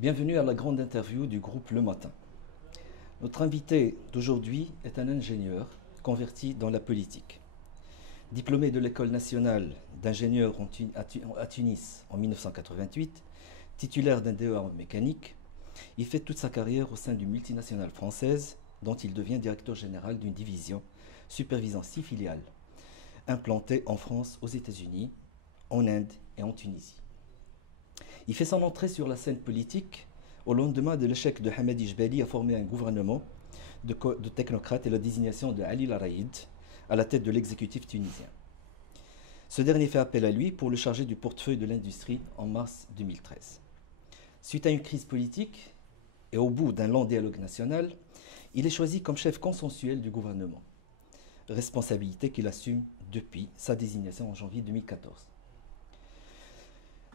Bienvenue à la grande interview du groupe Le Matin. Notre invité d'aujourd'hui est un ingénieur converti dans la politique. Diplômé de l'École nationale d'ingénieurs à Tunis en 1988, titulaire d'un DEA en mécanique, il fait toute sa carrière au sein d'une multinationale française dont il devient directeur général d'une division supervisant 6 filiales, implantées en France, aux États-Unis, en Inde et en Tunisie. Il fait son entrée sur la scène politique au lendemain de l'échec de Hamadi Jbali à former un gouvernement de technocrates et la désignation de Ali Laraïd à la tête de l'exécutif tunisien. Ce dernier fait appel à lui pour le charger du portefeuille de l'industrie en mars 2013. Suite à une crise politique et au bout d'un long dialogue national, il est choisi comme chef consensuel du gouvernement, responsabilité qu'il assume depuis sa désignation en janvier 2014.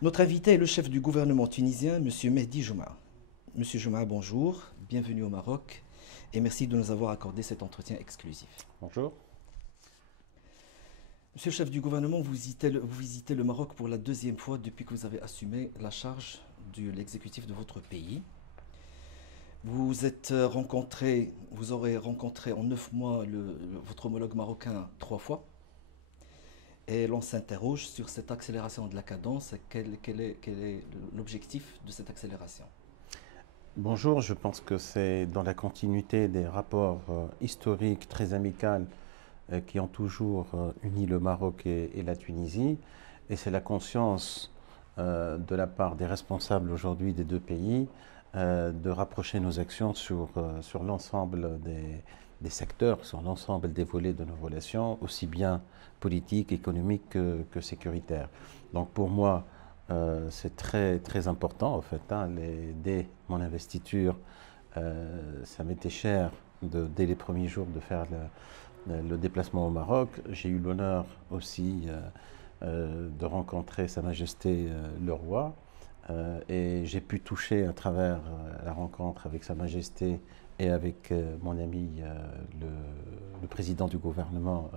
Notre invité est le chef du gouvernement tunisien, M. Mehdi Jouma. M. Jouma, bonjour, bienvenue au Maroc et merci de nous avoir accordé cet entretien exclusif. Bonjour. Monsieur le chef du gouvernement, vous visitez le Maroc pour la deuxième fois depuis que vous avez assumé la charge de l'exécutif de votre pays. Vous aurez rencontré en 9 mois votre homologue marocain 3 fois. Et l'on s'interroge sur cette accélération de la cadence. Quel est l'objectif de cette accélération? Bonjour, je pense que c'est dans la continuité des rapports historiques très amicaux qui ont toujours uni le Maroc et la Tunisie. Et c'est la conscience de la part des responsables aujourd'hui des deux pays de rapprocher nos actions sur l'ensemble des secteurs, sur l'ensemble des volets de nos relations, aussi bien politiques, économiques que sécuritaires. Donc pour moi, c'est très, très important en fait. Dès mon investiture, ça m'était cher dès les premiers jours de faire le déplacement au Maroc. J'ai eu l'honneur aussi de rencontrer Sa Majesté le Roi. Et j'ai pu toucher à travers la rencontre avec Sa Majesté et avec mon ami, le président du gouvernement,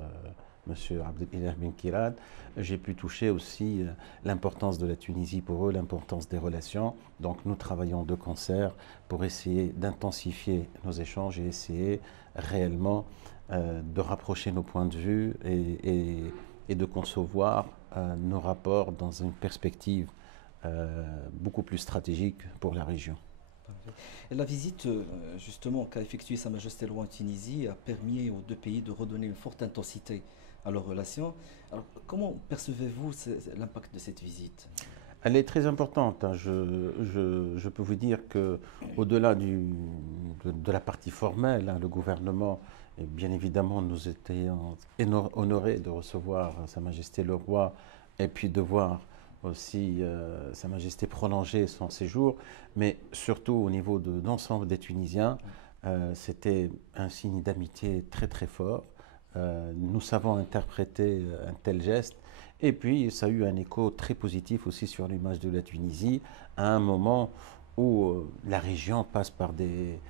M. Abdelilah Ben Kirad, j'ai pu toucher aussi l'importance de la Tunisie pour eux, l'importance des relations. Donc nous travaillons de concert pour essayer d'intensifier nos échanges et essayer réellement de rapprocher nos points de vue et de concevoir nos rapports dans une perspective beaucoup plus stratégique pour la région. Et la visite justement qu'a effectuée Sa Majesté le Roi en Tunisie a permis aux deux pays de redonner une forte intensité à leurs relations. Alors comment percevez-vous l'impact de cette visite? Elle est très importante. Je peux vous dire qu'au-delà de la partie formelle, le gouvernement, et bien évidemment, nous étions honorés de recevoir Sa Majesté le Roi et puis de voir aussi Sa Majesté prolonger son séjour, mais surtout au niveau de l'ensemble des Tunisiens, c'était un signe d'amitié très très fort. Nous savons interpréter un tel geste et puis ça a eu un écho très positif aussi sur l'image de la Tunisie à un moment où la région passe par des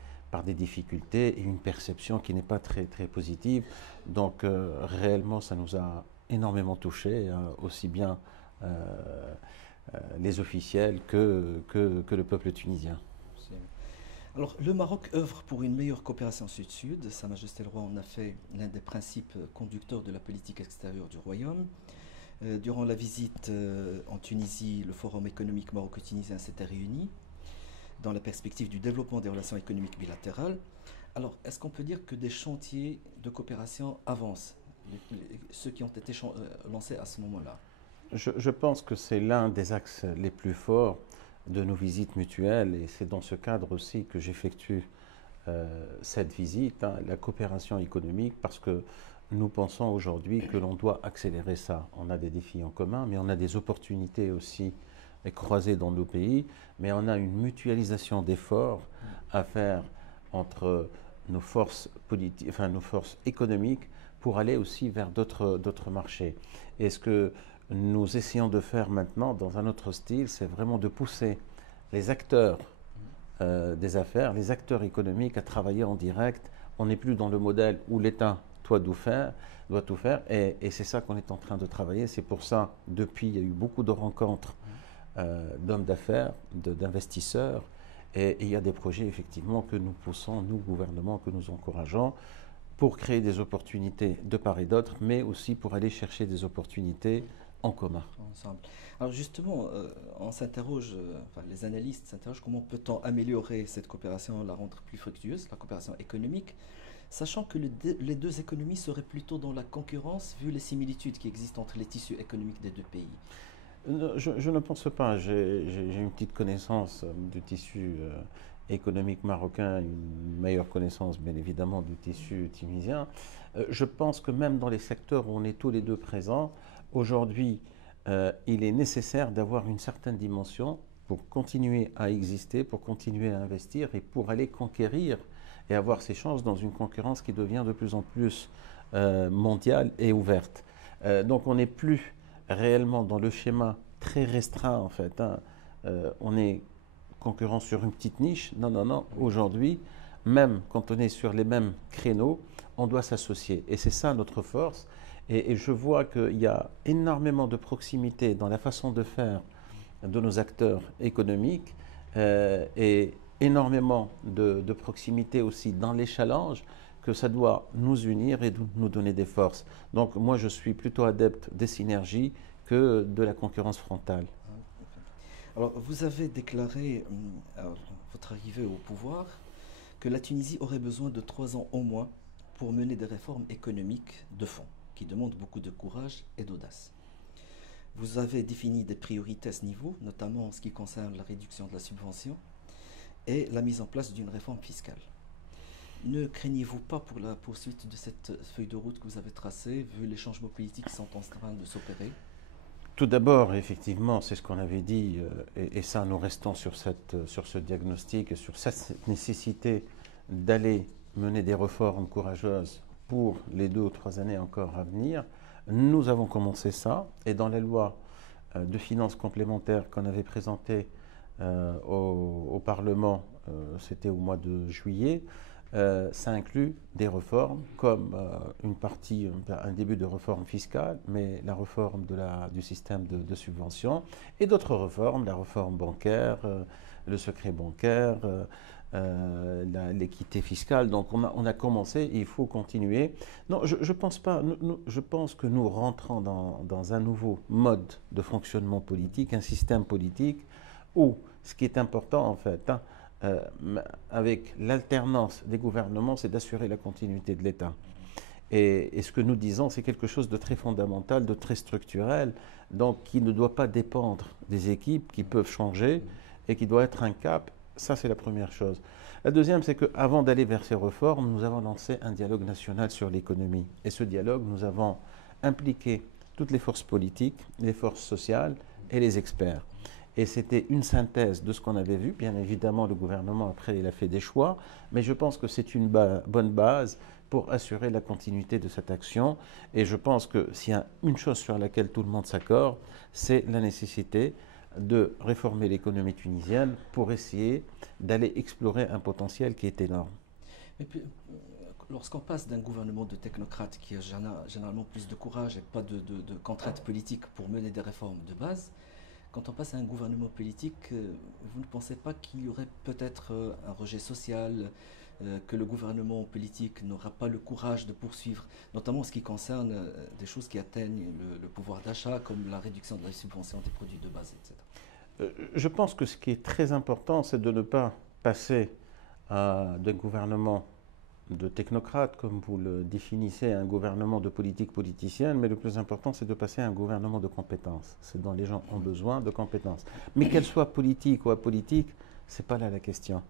difficultés et une perception qui n'est pas très très positive. Donc réellement ça nous a énormément touchés, aussi bien les officiels que le peuple tunisien. Alors, le Maroc œuvre pour une meilleure coopération sud-sud. Sa Majesté le Roi en a fait l'un des principes conducteurs de la politique extérieure du Royaume. Durant la visite en Tunisie, le Forum économique maroco-tunisien s'était réuni dans la perspective du développement des relations économiques bilatérales. Alors, est-ce qu'on peut dire que des chantiers de coopération avancent, ceux qui ont été lancés à ce moment-là? Je pense que c'est l'un des axes les plus forts de nos visites mutuelles et c'est dans ce cadre aussi que j'effectue cette visite, la coopération économique, parce que nous pensons aujourd'hui que l'on doit accélérer ça. On a des défis en commun, mais on a des opportunités aussi croisées dans nos pays, mais on a une mutualisation d'efforts à faire entre nos forces politiques, enfin nos forces économiques pour aller aussi vers d'autres marchés. Et ce que nous essayons de faire maintenant dans un autre style, c'est vraiment de pousser les acteurs des affaires, les acteurs économiques à travailler en direct. On n'est plus dans le modèle où l'État doit tout faire et c'est ça qu'on est en train de travailler. C'est pour ça, depuis, il y a eu beaucoup de rencontres d'hommes d'affaires, d'investisseurs Et il y a des projets, effectivement, que nous poussons, nous, gouvernement, que nous encourageons, pour créer des opportunités de part et d'autre, mais aussi pour aller chercher des opportunités en commun. Ensemble. Alors justement, on s'interroge, enfin, les analystes s'interrogent comment peut-on améliorer cette coopération, la rendre plus fructueuse, la coopération économique, sachant que les deux économies seraient plutôt dans la concurrence vu les similitudes qui existent entre les tissus économiques des deux pays. Je ne pense pas. J'ai une petite connaissance du tissu économique marocain, une meilleure connaissance bien évidemment du tissu tunisien. Je pense que même dans les secteurs où on est tous les deux présents, aujourd'hui, il est nécessaire d'avoir une certaine dimension pour continuer à exister, pour continuer à investir et pour aller conquérir et avoir ses chances dans une concurrence qui devient de plus en plus mondiale et ouverte. Donc on n'est plus réellement dans le schéma très restreint en fait. Hein. On est concurrent sur une petite niche. Non, non, non. Aujourd'hui, même quand on est sur les mêmes créneaux, on doit s'associer. Et c'est ça notre force. Et je vois qu'il y a énormément de proximité dans la façon de faire de nos acteurs économiques et énormément de proximité aussi dans les challenges que ça doit nous unir et nous donner des forces. Donc moi, je suis plutôt adepte des synergies que de la concurrence frontale. Alors vous avez déclaré à votre arrivée au pouvoir que la Tunisie aurait besoin de 3 ans au moins pour mener des réformes économiques de fond, qui demandent beaucoup de courage et d'audace. Vous avez défini des priorités à ce niveau, notamment en ce qui concerne la réduction de la subvention et la mise en place d'une réforme fiscale. Ne craignez-vous pas pour la poursuite de cette feuille de route que vous avez tracée, vu les changements politiques qui sont en train de s'opérer? Tout d'abord, effectivement, c'est ce qu'on avait dit, et ça, nous restons sur ce diagnostic, sur cette nécessité d'aller mener des réformes courageuses pour les 2 ou 3 années encore à venir. Nous avons commencé ça, et dans les lois de finances complémentaires qu'on avait présentées au Parlement, c'était au mois de juillet, ça inclut des réformes comme une partie, un début de réforme fiscale, mais la réforme du système de subvention et d'autres réformes, la réforme bancaire, le secret bancaire, l'équité fiscale. Donc on a commencé et il faut continuer. Non, je pense pas. Je pense que nous rentrons dans un nouveau mode de fonctionnement politique, un système politique où ce qui est important en fait, hein, avec l'alternance des gouvernements, c'est d'assurer la continuité de l'État. Et ce que nous disons, c'est quelque chose de très fondamental, de très structurel, donc qui ne doit pas dépendre des équipes, qui peuvent changer et qui doit être un cap. Ça, c'est la première chose. La deuxième, c'est qu'avant d'aller vers ces réformes, nous avons lancé un dialogue national sur l'économie. Et ce dialogue, nous avons impliqué toutes les forces politiques, les forces sociales et les experts. Et c'était une synthèse de ce qu'on avait vu. Bien évidemment, le gouvernement, après, il a fait des choix, mais je pense que c'est une bonne base pour assurer la continuité de cette action. Et je pense que s'il y a une chose sur laquelle tout le monde s'accorde, c'est la nécessité de réformer l'économie tunisienne pour essayer d'aller explorer un potentiel qui est énorme. Et puis, lorsqu'on passe d'un gouvernement de technocrates qui a généralement plus de courage et pas de contraintes politiques pour mener des réformes de base, quand on passe à un gouvernement politique, vous ne pensez pas qu'il y aurait peut-être un rejet social, que le gouvernement politique n'aura pas le courage de poursuivre, notamment en ce qui concerne des choses qui atteignent le pouvoir d'achat, comme la réduction de la subvention des produits de base, etc. Je pense que ce qui est très important, c'est de ne pas passer d'un gouvernement de technocrates, comme vous le définissez, à un gouvernement de politique politicienne, mais le plus important, c'est de passer à un gouvernement de compétences. C'est dont les gens ont besoin de compétences. Mais qu'elle soit politique ou apolitique, ce n'est pas là la question.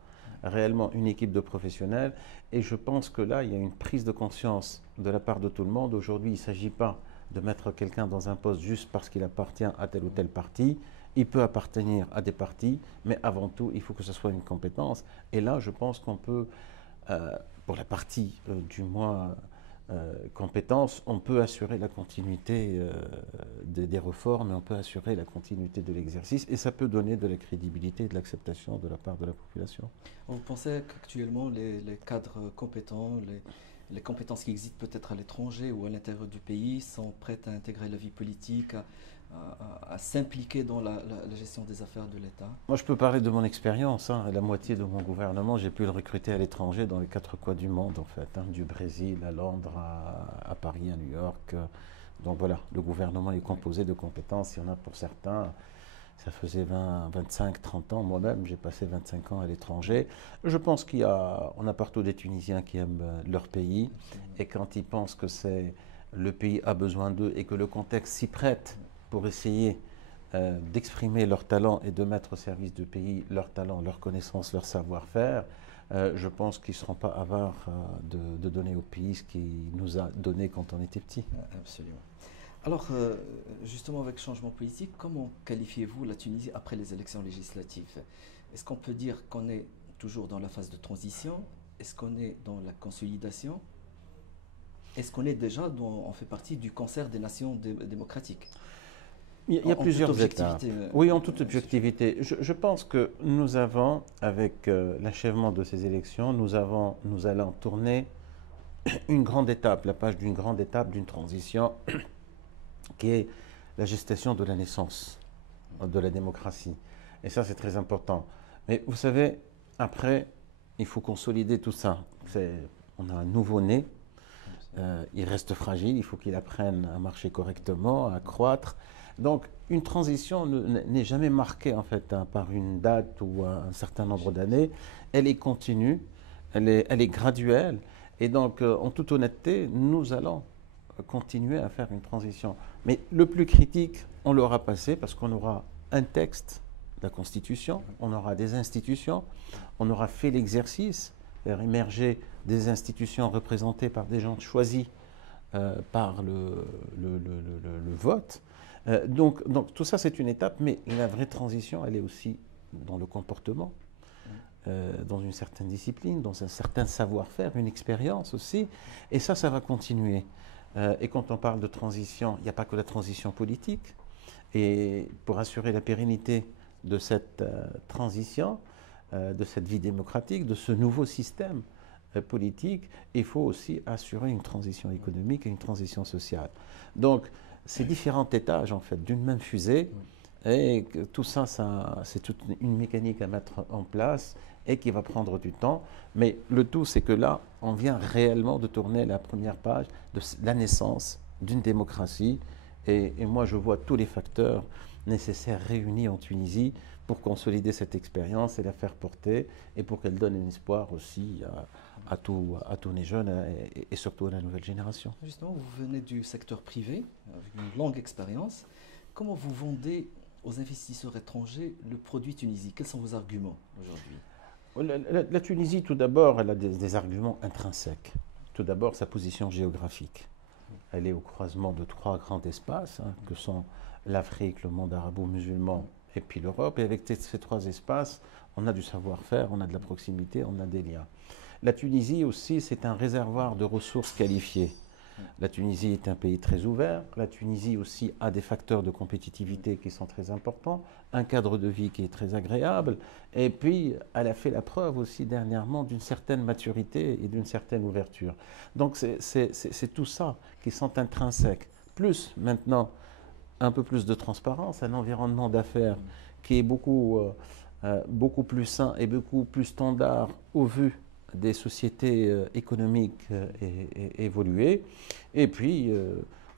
Réellement, une équipe de professionnels, et je pense que là, il y a une prise de conscience de la part de tout le monde. Aujourd'hui, il ne s'agit pas de mettre quelqu'un dans un poste juste parce qu'il appartient à tel ou tel parti. Il peut appartenir à des partis, mais avant tout, il faut que ce soit une compétence. Et là, je pense qu'on peut, pour la partie du moins compétences, on peut assurer la continuité des réformes et on peut assurer la continuité de l'exercice et ça peut donner de la crédibilité et de l'acceptation de la part de la population. Vous pensez qu'actuellement, les cadres compétents, les compétences qui existent peut-être à l'étranger ou à l'intérieur du pays sont prêtes à intégrer la vie politique, à s'impliquer dans la gestion des affaires de l'État? Moi, je peux parler de mon expérience. Hein. La moitié de mon gouvernement, j'ai pu le recruter à l'étranger, dans les quatre coins du monde, en fait. Hein. Du Brésil à Londres, à Paris, à New York. Donc voilà, le gouvernement est composé de compétences. Il y en a pour certains, ça faisait 20, 25, 30 ans. Moi-même, j'ai passé 25 ans à l'étranger. Je pense on a partout des Tunisiens qui aiment leur pays. Absolument. Et quand ils pensent que le pays a besoin d'eux et que le contexte s'y prête pour essayer d'exprimer leur talent et de mettre au service du pays leur talent, leur connaissance, leur savoir-faire, je pense qu'ils ne seront pas avares de donner au pays ce qu'il nous a donné quand on était petit. Absolument. Alors, justement, avec le changement politique, comment qualifiez-vous la Tunisie après les élections législatives? Est-ce qu'on peut dire qu'on est toujours dans la phase de transition? Est-ce qu'on est dans la consolidation? Est-ce qu'on est déjà, on fait partie du concert des nations démocratiques? Il y a plusieurs étapes. Oui, en toute objectivité. Je pense que nous avons, avec l'achèvement de ces élections, nous allons tourner une grande étape, la page d'une grande étape d'une transition qui est la gestation de la naissance de la démocratie. Et ça, c'est très important. Mais vous savez, après, il faut consolider tout ça. On a un nouveau-né, il reste fragile, il faut qu'il apprenne à marcher correctement, à croître. Donc, une transition n'est jamais marquée en fait par une date ou un certain nombre d'années. Elle est continue, elle est graduelle. Et donc, en toute honnêteté, nous allons continuer à faire une transition. Mais le plus critique, on l'aura passé parce qu'on aura un texte, la Constitution, on aura des institutions, on aura fait l'exercice, faire émerger des institutions représentées par des gens choisis par le vote. Donc tout ça, c'est une étape, mais la vraie transition, elle est aussi dans le comportement, dans une certaine discipline, dans un certain savoir-faire, une expérience aussi. Et ça va continuer. Et quand on parle de transition, il n'y a pas que la transition politique. Et pour assurer la pérennité de cette transition, de cette vie démocratique, de ce nouveau système politique, il faut aussi assurer une transition économique et une transition sociale. Donc, ces différents étages, en fait, d'une même fusée, et tout ça, c'est toute une mécanique à mettre en place et qui va prendre du temps. Mais le tout, c'est que là, on vient réellement de tourner la première page de la naissance d'une démocratie. Et moi, je vois tous les facteurs nécessaires réunis en Tunisie pour consolider cette expérience et la faire porter et pour qu'elle donne un espoir aussi à tous les jeunes et surtout à la nouvelle génération. Justement, vous venez du secteur privé, avec une longue expérience. Comment vous vendez aux investisseurs étrangers le produit Tunisie? Quels sont vos arguments aujourd'hui? La Tunisie, tout d'abord, elle a des arguments intrinsèques. Tout d'abord, sa position géographique. Elle est au croisement de trois grands espaces, que sont l'Afrique, le monde arabo-musulman et puis l'Europe. Et avec ces trois espaces, on a du savoir-faire, on a de la proximité, on a des liens. La Tunisie aussi, c'est un réservoir de ressources qualifiées. La Tunisie est un pays très ouvert. La Tunisie aussi a des facteurs de compétitivité qui sont très importants, un cadre de vie qui est très agréable. Et puis, elle a fait la preuve aussi dernièrement d'une certaine maturité et d'une certaine ouverture. Donc, c'est tout ça qui sont intrinsèques. Plus maintenant, un peu plus de transparence, un environnement d'affaires qui est beaucoup plus sain et beaucoup plus standard au vu des sociétés économiques évoluées. Et puis,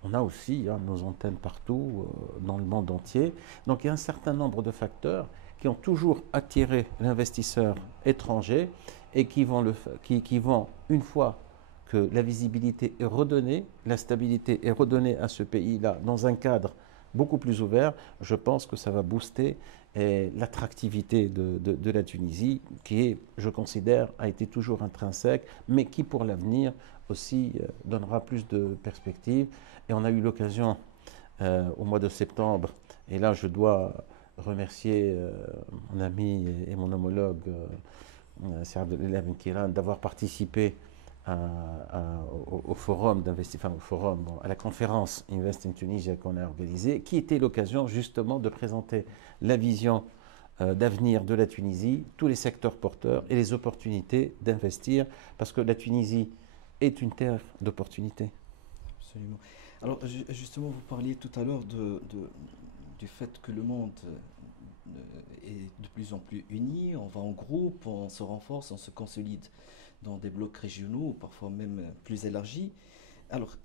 on a aussi nos antennes partout dans le monde entier. Donc, il y a un certain nombre de facteurs qui ont toujours attiré l'investisseur étranger et qui vont, une fois que la visibilité est redonnée, la stabilité est redonnée à ce pays-là dans un cadre beaucoup plus ouvert, je pense que ça va booster l'attractivité de la Tunisie, qui est, je considère, a été toujours intrinsèque, mais qui pour l'avenir aussi donnera plus de perspectives. Et on a eu l'occasion au mois de septembre, et là je dois remercier mon ami et mon homologue Sir Abdellah Ben Kiran d'avoir participé au forum d'investissement, à la conférence Invest in Tunisia qu'on a organisée, qui était l'occasion justement de présenter la vision d'avenir de la Tunisie, tous les secteurs porteurs et les opportunités d'investir, parce que la Tunisie est une terre d'opportunités. Absolument. Alors, justement, vous parliez tout à l'heure du fait que le monde est de plus en plus uni, on va en groupe, on se renforce, on se consolide dans des blocs régionaux, parfois même plus élargis. Alors,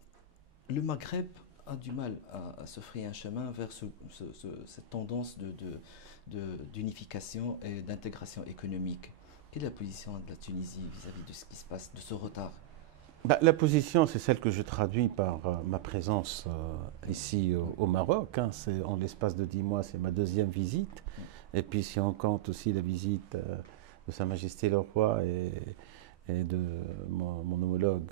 le Maghreb a du mal à se frayer un chemin vers cette tendance d'unification et d'intégration économique. Quelle est la position de la Tunisie vis-à-vis de ce qui se passe, de ce retard? Bah, la position, c'est celle que je traduis par ma présence ici au Maroc. Hein. En l'espace de 10 mois, c'est ma deuxième visite. Et puis si on compte aussi la visite de Sa Majesté le Roi et de mon homologue,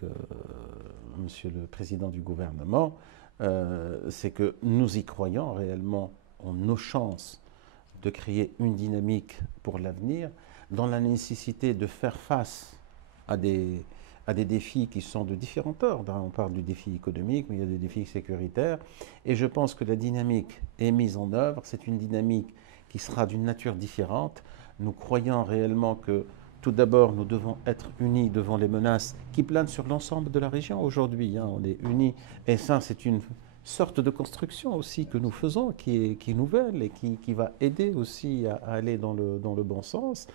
Monsieur le Président du gouvernement, c'est que nous y croyons réellement en nos chances de créer une dynamique pour l'avenir, dans la nécessité de faire face à des défis qui sont de différentes ordres. On parle du défi économique, mais il y a des défis sécuritaires. Et je pense que la dynamique est mise en œuvre. C'est une dynamique qui sera d'une nature différente. Nous croyons réellement que, tout d'abord, nous devons être unis devant les menaces qui planent sur l'ensemble de la région aujourd'hui. Hein. On est unis. Et ça, c'est une sorte de construction aussi que nous faisons, qui est nouvelle et qui va aider aussi à aller dans le bon sens.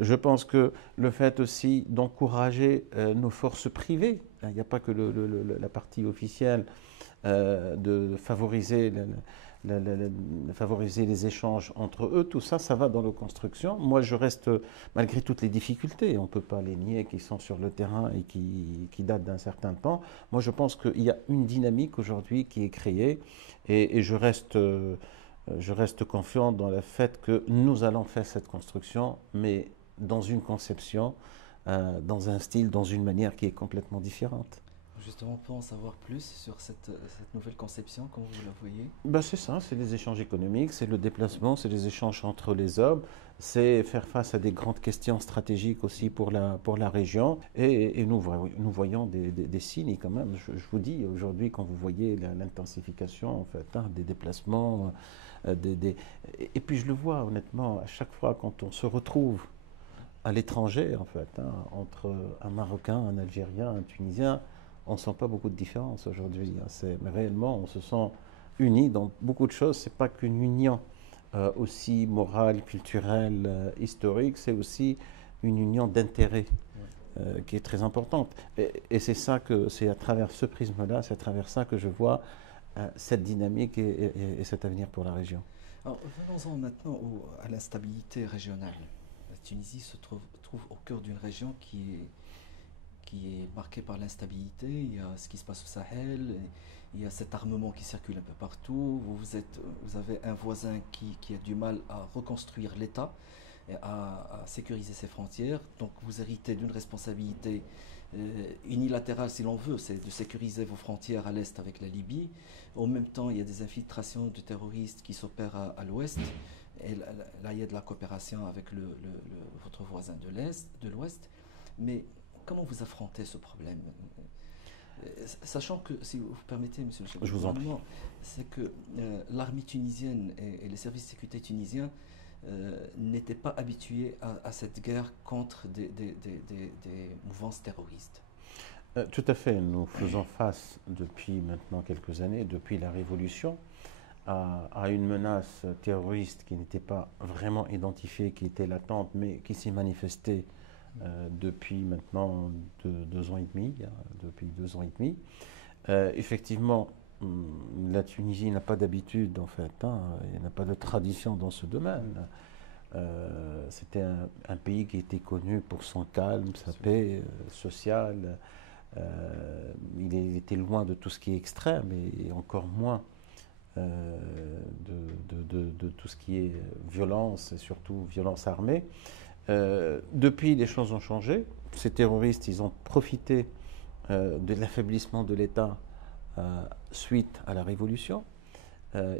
Je pense que le fait aussi d'encourager nos forces privées, il n'y a pas que la partie officielle, de favoriser les échanges entre eux, tout ça, ça va dans la construction. Moi, je reste, malgré toutes les difficultés, on ne peut pas les nier, qui sont sur le terrain et qui datent d'un certain temps. Moi, je pense qu'il y a une dynamique aujourd'hui qui est créée et je reste confiant dans le fait que nous allons faire cette construction, mais dans une conception, dans un style, dans une manière qui est complètement différente. Justement, on peut en savoir plus sur cette nouvelle conception, comment vous la voyez? Ben c'est ça, c'est les échanges économiques, c'est le déplacement, c'est les échanges entre les hommes, c'est faire face à des grandes questions stratégiques aussi pour la région. Et nous voyons des signes quand même. Je vous dis, aujourd'hui, quand vous voyez l'intensification en fait, hein, des déplacements, et puis je le vois honnêtement, à chaque fois quand on se retrouve à l'étranger, en fait, hein, entre un Marocain, un Algérien, un Tunisien, on ne sent pas beaucoup de différence aujourd'hui. Mais réellement, on se sent unis dans beaucoup de choses. Ce n'est pas qu'une union aussi morale, culturelle, historique, c'est aussi une union d'intérêts qui est très importante. Et c'est ça que, c'est à travers ce prisme-là, c'est à travers ça que je vois cette dynamique et cet avenir pour la région. Alors, venons-en maintenant à l'instabilité régionale. La Tunisie se trouve au cœur d'une région qui est marquée par l'instabilité. Il y a ce qui se passe au Sahel, il y a cet armement qui circule un peu partout. Vous avez un voisin qui a du mal à reconstruire l'État et à sécuriser ses frontières. Donc vous héritez d'une responsabilité unilatérale, si l'on veut, c'est de sécuriser vos frontières à l'est avec la Libye. En même temps, il y a des infiltrations de terroristes qui s'opèrent à l'ouest. Et là, il y a de la coopération avec votre voisin de l'ouest. Mais comment vous affrontez ce problème? Sachant que, si vous permettez, monsieur le chef du gouvernement, c'est que l'armée tunisienne et les services de sécurité tunisiens n'étaient pas habitués à cette guerre contre des mouvances terroristes. Tout à fait. Nous faisons face depuis maintenant quelques années, depuis la Révolution, à une menace terroriste qui n'était pas vraiment identifiée, qui était latente, mais qui s'est manifestée depuis maintenant 2 ans et demi. Depuis 2 ans et demi. Effectivement, la Tunisie n'a pas d'habitude, en fait, hein, il n'a pas de tradition dans ce domaine. C'était un pays qui était connu pour son calme, sa paix sociale. Il était loin de tout ce qui est extrême et encore moins de tout ce qui est violence et surtout violence armée. Depuis, les choses ont changé. Ces terroristes, ils ont profité de l'affaiblissement de l'État suite à la Révolution.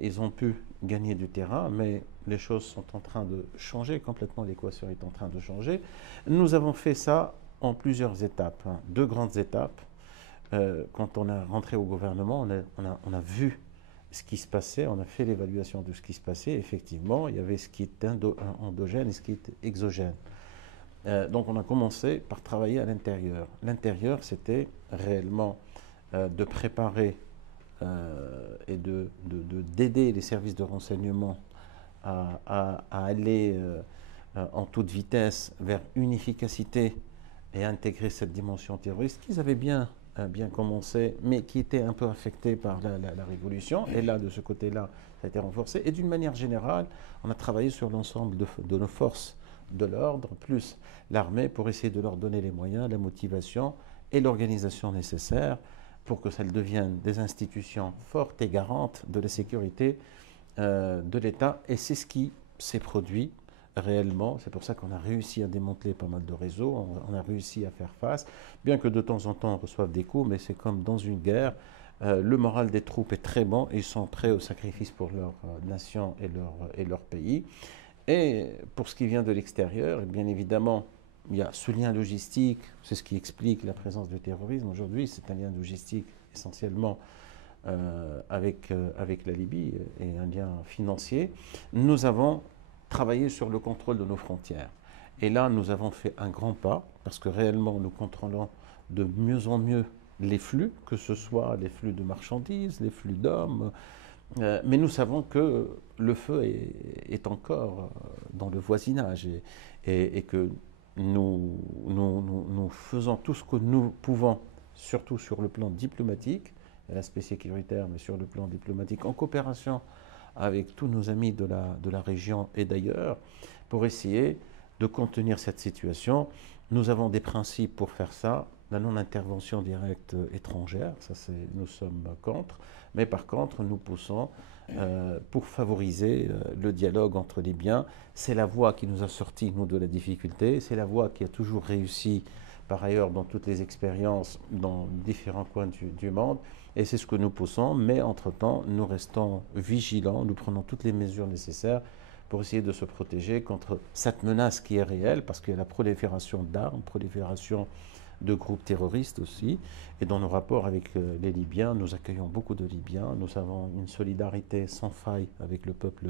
Ils ont pu gagner du terrain, mais les choses sont en train de changer complètement, l'équation est en train de changer. Nous avons fait ça en plusieurs étapes, hein, 2 grandes étapes. Quand on est rentré au gouvernement, on a vu ce qui se passait, on a fait l'évaluation de ce qui se passait. Effectivement, il y avait ce qui était endogène et ce qui était exogène. Donc on a commencé par travailler à l'intérieur. L'intérieur, c'était réellement de préparer et d'aider les services de renseignement à aller en toute vitesse vers une efficacité et intégrer cette dimension terroriste qu'ils avaient bien commencé, mais qui était un peu affectée par la révolution. Et là, de ce côté-là, ça a été renforcé. Et d'une manière générale, on a travaillé sur l'ensemble de nos forces de l'ordre, plus l'armée, pour essayer de leur donner les moyens, la motivation et l'organisation nécessaire pour que ça devienne des institutions fortes et garantes de la sécurité de l'État. Et c'est ce qui s'est produit réellement. C'est pour ça qu'on a réussi à démanteler pas mal de réseaux, on a réussi à faire face, bien que de temps en temps on reçoive des coups, mais c'est comme dans une guerre. Le moral des troupes est très bon, ils sont prêts au sacrifice pour leur nation et leur pays. Et pour ce qui vient de l'extérieur, bien évidemment, il y a ce lien logistique, c'est ce qui explique la présence du terrorisme aujourd'hui, c'est un lien logistique essentiellement avec la Libye et un lien financier. Nous avons travaillé sur le contrôle de nos frontières. Et là, nous avons fait un grand pas, parce que réellement, nous contrôlons de mieux en mieux les flux, que ce soit les flux de marchandises, les flux d'hommes, mais nous savons que le feu est encore dans le voisinage et que nous faisons tout ce que nous pouvons, surtout sur le plan diplomatique, l'aspect sécuritaire, mais sur le plan diplomatique, en coopération avec tous nos amis de la région et d'ailleurs, pour essayer de contenir cette situation. Nous avons des principes pour faire ça. La non-intervention directe étrangère, ça nous sommes contre, mais par contre nous poussons pour favoriser le dialogue entre les biens. C'est la voie qui nous a sortis, nous, de la difficulté, c'est la voie qui a toujours réussi par ailleurs dans toutes les expériences dans différents coins du monde, et c'est ce que nous poussons, mais entre-temps nous restons vigilants, nous prenons toutes les mesures nécessaires pour essayer de se protéger contre cette menace qui est réelle, parce qu'il y a la prolifération d'armes, prolifération de groupes terroristes aussi. Et dans nos rapports avec les Libyens, nous accueillons beaucoup de Libyens. Nous avons une solidarité sans faille avec le peuple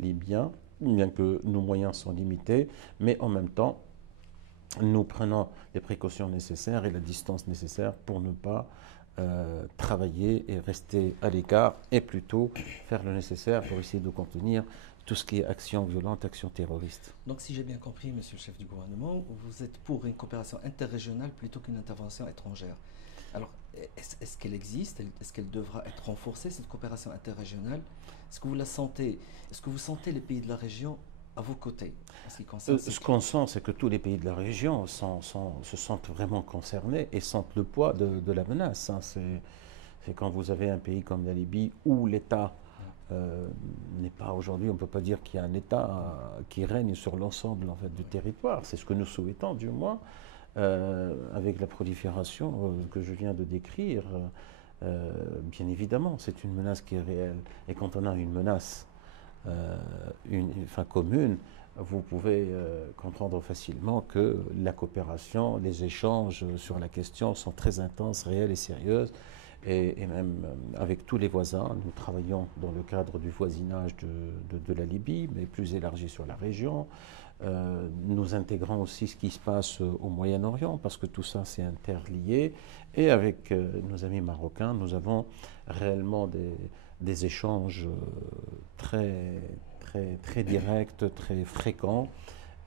libyen, bien que nos moyens sont limités, mais en même temps, nous prenons les précautions nécessaires et la distance nécessaire pour ne pas travailler et rester à l'écart, et plutôt faire le nécessaire pour essayer de contenir tout ce qui est action violente, action terroriste. Donc si j'ai bien compris, monsieur le chef du gouvernement, vous êtes pour une coopération interrégionale plutôt qu'une intervention étrangère. Alors, est-ce qu'elle existe? Est-ce qu'elle devra être renforcée, cette coopération interrégionale? Est-ce que vous la sentez? Est-ce que vous sentez les pays de la région à vos côtés en ce qui concerne ce qu'on sent, c'est que tous les pays de la région se sentent vraiment concernés et sentent le poids de la menace. Hein. C'est quand vous avez un pays comme la Libye où l'État n'est pas aujourd'hui, on ne peut pas dire qu'il y a un État qui règne sur l'ensemble en fait, du territoire. C'est ce que nous souhaitons du moins, avec la prolifération que je viens de décrire. Bien évidemment, c'est une menace qui est réelle. Et quand on a une menace commune, vous pouvez comprendre facilement que la coopération, les échanges sur la question sont très intenses, réels et sérieuses. Et même avec tous les voisins, nous travaillons dans le cadre du voisinage de la Libye, mais plus élargi sur la région. Nous intégrons aussi ce qui se passe au Moyen-Orient, parce que tout ça c'est interlié. Et avec nos amis marocains, nous avons réellement des échanges très directs, très fréquents.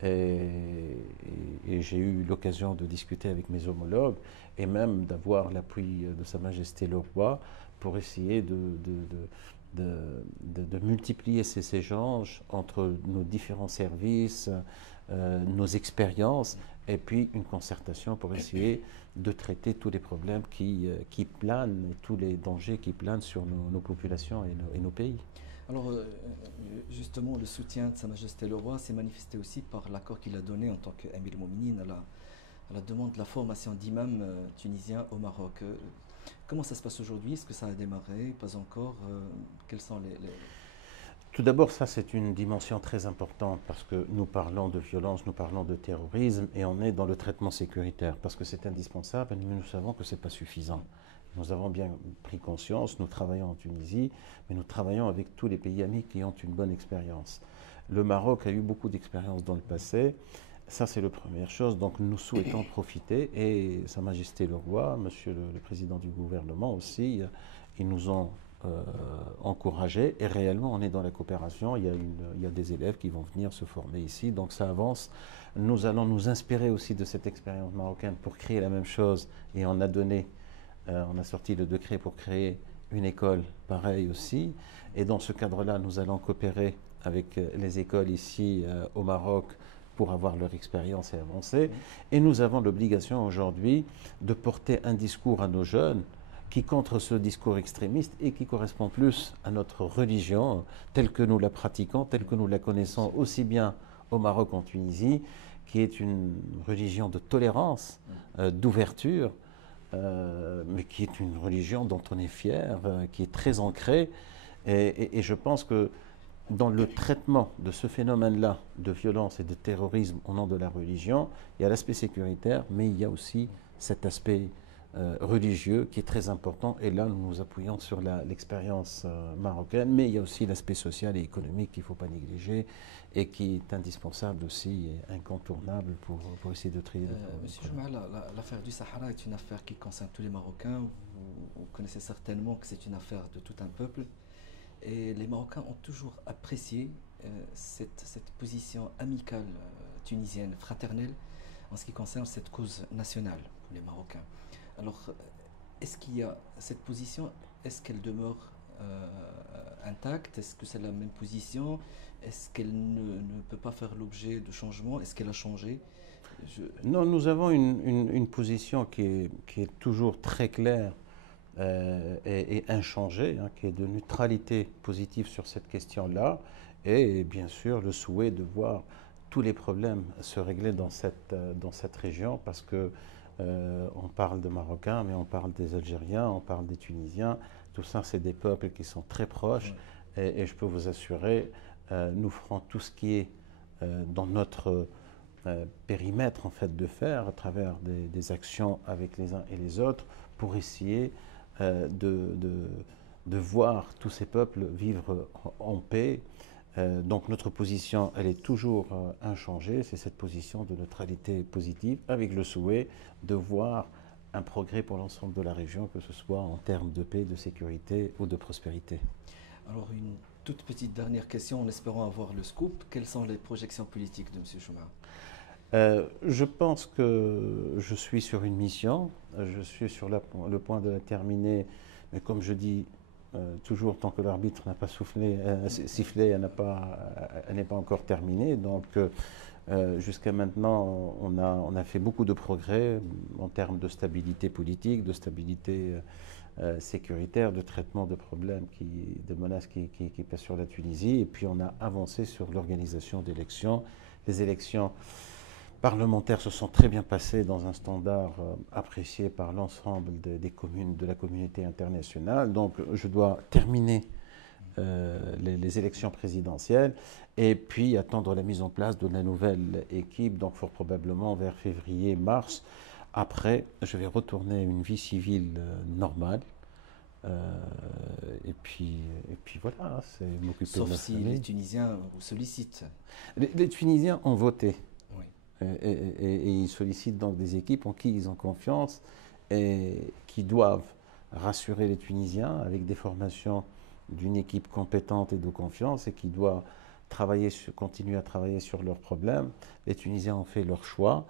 Et j'ai eu l'occasion de discuter avec mes homologues et même d'avoir l'appui de Sa Majesté le Roi pour essayer de multiplier ces échanges entre nos différents services, nos expériences, et puis une concertation pour essayer de traiter tous les problèmes qui planent, et tous les dangers qui planent sur nos populations et nos pays. Alors, justement, le soutien de Sa Majesté le Roi s'est manifesté aussi par l'accord qu'il a donné en tant qu'Amir Mouminin à la demande de la formation d'imams tunisiens au Maroc. Comment ça se passe aujourd'hui? Est-ce que ça a démarré? Pas encore. Quels sont les... Tout d'abord, ça c'est une dimension très importante parce que nous parlons de violence, nous parlons de terrorisme et on est dans le traitement sécuritaire parce que c'est indispensable, mais nous savons que ce n'est pas suffisant. Nous avons bien pris conscience, nous travaillons en Tunisie, mais nous travaillons avec tous les pays amis qui ont une bonne expérience. Le Maroc a eu beaucoup d'expérience dans le passé Ça, c'est la première chose. Donc, nous souhaitons profiter, et Sa Majesté le Roi, Monsieur le Président du gouvernement aussi, ils nous ont encouragés. Et réellement, on est dans la coopération. Il y a des élèves qui vont venir se former ici. Donc, ça avance. Nous allons nous inspirer aussi de cette expérience marocaine pour créer la même chose. Et on a sorti le décret pour créer une école pareille aussi. Et dans ce cadre-là, nous allons coopérer avec les écoles ici au Maroc pour avoir leur expérience et avancer. Et nous avons l'obligation aujourd'hui de porter un discours à nos jeunes qui contre ce discours extrémiste et qui correspond plus à notre religion telle que nous la pratiquons, telle que nous la connaissons aussi bien au Maroc qu'en Tunisie, qui est une religion de tolérance, d'ouverture, mais qui est une religion dont on est fier, qui est très ancrée. Et je pense que dans le traitement de ce phénomène-là de violence et de terrorisme au nom de la religion, il y a l'aspect sécuritaire, mais il y a aussi cet aspect religieux qui est très important. Et là, nous nous appuyons sur l'expérience marocaine, mais il y a aussi l'aspect social et économique qu'il ne faut pas négliger et qui est indispensable aussi et incontournable pour essayer de trier. Monsieur Juma, l'affaire du Sahara est une affaire qui concerne tous les Marocains. Vous connaissez certainement que c'est une affaire de tout un peuple. Et les Marocains ont toujours apprécié cette position amicale tunisienne, fraternelle, en ce qui concerne cette cause nationale pour les Marocains. Alors, est-ce qu'il y a cette position, est-ce qu'elle demeure intacte? Est-ce que c'est la même position? Est-ce qu'elle ne peut pas faire l'objet de changements? Est-ce qu'elle a changé? Non, nous avons une position qui est toujours très claire et inchangée, hein, qui est de neutralité positive sur cette question-là, et bien sûr le souhait de voir tous les problèmes se régler dans cette région, parce que on parle de Marocains, mais on parle des Algériens, on parle des Tunisiens, tout ça c'est des peuples qui sont très proches, et je peux vous assurer, nous ferons tout ce qui est dans notre périmètre en fait de faire, à travers des actions avec les uns et les autres, pour essayer de voir tous ces peuples vivre en paix. Donc notre position, elle est toujours inchangée, c'est cette position de neutralité positive, avec le souhait de voir un progrès pour l'ensemble de la région, que ce soit en termes de paix, de sécurité ou de prospérité. Alors une toute petite dernière question, en espérant avoir le scoop. Quelles sont les projections politiques de M. Chouma? Je pense que je suis sur une mission, je suis sur le point de la terminer, mais comme je dis toujours, tant que l'arbitre n'a pas sifflé, elle n'est pas encore terminée. Donc jusqu'à maintenant, on a fait beaucoup de progrès en termes de stabilité politique, de stabilité sécuritaire, de traitement de problèmes, de menaces qui pèsent sur la Tunisie. Et puis on a avancé sur l'organisation d'élections. Les élections parlementaires se sont très bien passées dans un standard apprécié par l'ensemble des communes de la communauté internationale. Donc je dois terminer les élections présidentielles et puis attendre la mise en place de la nouvelle équipe, donc fort probablement vers février-mars. Après, je vais retourner à une vie civile normale. Et puis voilà, c'est m'occuper de ma famille. Sauf si les Tunisiens vous sollicitent. Les Tunisiens ont voté. Oui. Et ils sollicitent donc des équipes en qui ils ont confiance et qui doivent rassurer les Tunisiens avec des formations d'une équipe compétente et de confiance, et qui doit continuer à travailler sur leurs problèmes. Les Tunisiens ont fait leur choix.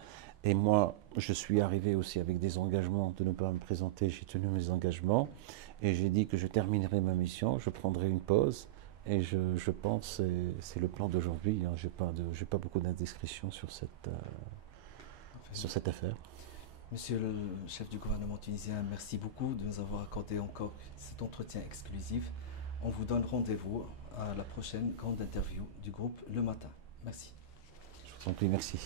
Et moi, je suis arrivé aussi avec des engagements de ne pas me présenter. J'ai tenu mes engagements et j'ai dit que je terminerai ma mission, je prendrai une pause. Et je pense que c'est le plan d'aujourd'hui. Hein. Je n'ai pas beaucoup d'indiscrétions sur cette affaire. Monsieur le chef du gouvernement tunisien, merci beaucoup de nous avoir accordé encore cet entretien exclusif. On vous donne rendez-vous à la prochaine grande interview du groupe Le Matin. Merci. Je vous en prie, merci.